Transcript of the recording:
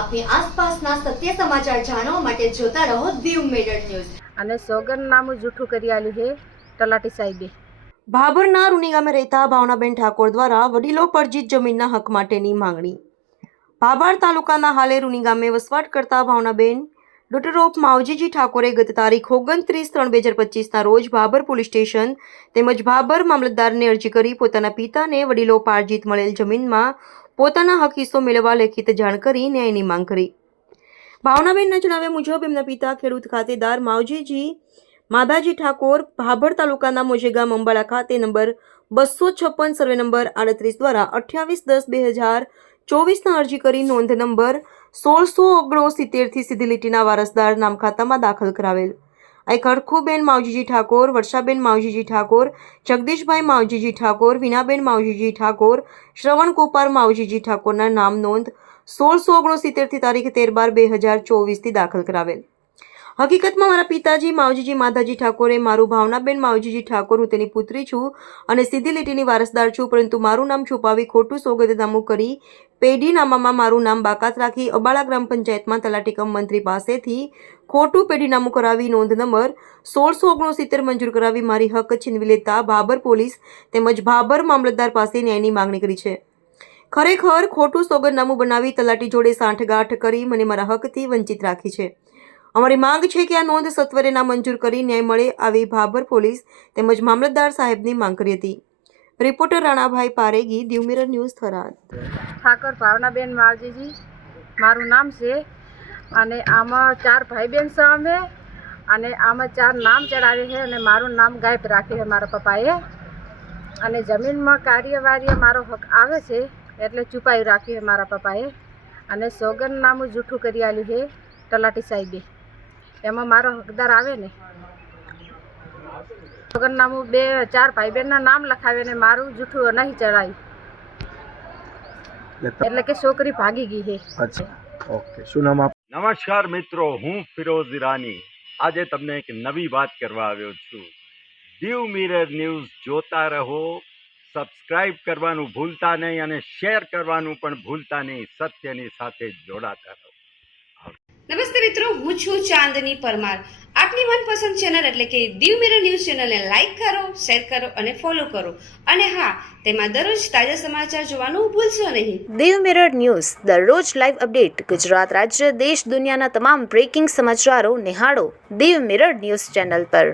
આપની આસપાસના સત્ય સમાચાર જાણવા માટે જોતા રહો દીવ મિરર ન્યૂઝ. અને સોગંદનામું જૂઠું કરી આલ્યું છે તલાટી સાહેબે. ભાભરના રૂની ગામે રહેતા ભાવનાબેન ઠાકોર દ્વારા વડીલો પરજીત જમીનના હક માટેની માંગણી. ભાભર તાલુકાના હાલે રૂની ગામે વસવાટ કરતા ભાવનાબેન ડોટર ઓફ માવજીજી ઠાકોરે ગત તારીખ 29/3/2025ના રોજ ભાભર પોલીસ સ્ટેશન તેમજ ભાભર મામલતદારને અરજી કરી પોતાના પિતાને વડીલો પારજીત મળેલ જમીનમાં પોતાના હક હિસ્સો મેળવવા લેખિત જાણ કરી ન્યાયની માંગ કરી. ભાવનાબેનના જણાવ્યા મુજબ એમના પિતા ખેડૂત ખાતેદાર માવજીજી માધાજી ઠાકોર ભાભર તાલુકાના મોજેગામ અંબાળા ખાતે નંબર 256 સર્વે નંબર 38 દ્વારા 28/10/2024ના અરજી કરી નોંધ નંબર 1669 થી સીધી લીટીના વારસદાર નામ ખાતામાં દાખલ કરાવેલ. આ ખડખુબેન માવજીજી ઠાકોર, વર્ષાબેન માવજીજી ઠાકોર, જગદીશભાઈ માવજીજી ઠાકોર, વિનાબેન માવજીજી ઠાકોર, શ્રવણ કુપાર માવજીજી ઠાકોરના નામ નોંધ 1669 થી તારીખ 13/2024થી દાખલ કરાવેલ. હકીકતમાં મારા પિતાજી માવજીજી માધાજી ઠાકોરે મારું ભાવનાબેન માવજીજી ઠાકોર હું તેની પુત્રી છું અને સીધી લીટીની વારસદાર છું, પરંતુ મારું નામ છુપાવી ખોટું સોગંદનામું કરી પેઢીનામામાં મારું નામ બાકાત રાખી અબાળા ગ્રામ પંચાયતમાં તલાટી કમ મંત્રી પાસેથી ખોટું પેઢીનામું કરાવી નોંધ નંબર 1669 મંજૂર કરાવી મારી હક છીનવી લેતા ભાભર પોલીસ તેમજ ભાભર મામલતદાર પાસે ન્યાયની માંગણી કરી છે. ખરેખર ખોટું સોગંદનામું બનાવી તલાટી જોડે સાંઠગાંઠ કરી મને મારા હકથી વંચિત રાખી છે. અમારી માંગ છે કે આ નોંધ સત્વરે નામંજૂર કરી ન્યાય મળે આવી ભાભર પોલીસ તેમજ મામલતદાર સાહેબની માંગ કરી હતી. Reporter Ranabhai Paregi, Diu mirror news, Tharad. Thakar Bhavnaben Mavjiji મારું નામ છે અને આમાં 4 ભાઈ બહેન છે અમે અને આમાં 4 નામ ચડાવે છે અને મારું નામ ગાયબ રાખે છે મારા પપ્પાએ. અને જમીનમાં કાર્યવાહી મારો હક આવે છે એટલે છુપાવી રાખ્યું છે મારા પપ્પાએ. અને સોગંદનામું જૂઠું કરી આલ્યું છે તલાટી સાહેબે. એમાં મારો હકદાર આવે ને સોગંદનામું 4 ભાઈ બહેનના નામ લખાવે ને મારું જૂઠું નહીં ચડાવ્યું એટલે કે છોકરી ભાગી ગઈ છે. અચ્છા, ઓકે. શું નામ આપ? નમસ્કાર મિત્રો, હું ફિરોઝ ઈરાની આજે તમને એક નવી વાત કરવા આવ્યો છું. દીવ મિરર ન્યૂઝ જોતા રહો, સબસ્ક્રાઇબ કરવાનું ભૂલતા નહીં અને શેર કરવાનું પણ ભૂલતા નહીં. સત્યની સાથે જોડાતા રહો. નમસ્તે મિત્રો, હું છું ચાંદની પરમાર. આપની મનપસંદ ચેનલ એટલે કે દીવ મિરર ન્યૂઝ ચેનલને લાઈક કરો, શેર કરો અને ફોલો કરો. અને હા, તેમાં દરરોજ તાજા સમાચાર જોવાનું ભૂલશો નહીં. દીવ મિરર ન્યૂઝ દરરોજ લાઈવ અપડેટ ગુજરાત રાજ્ય દેશ દુનિયાના તમામ બ્રેકિંગ સમાચારો નિહાળો દીવ મિરર ન્યૂઝ ચેનલ પર.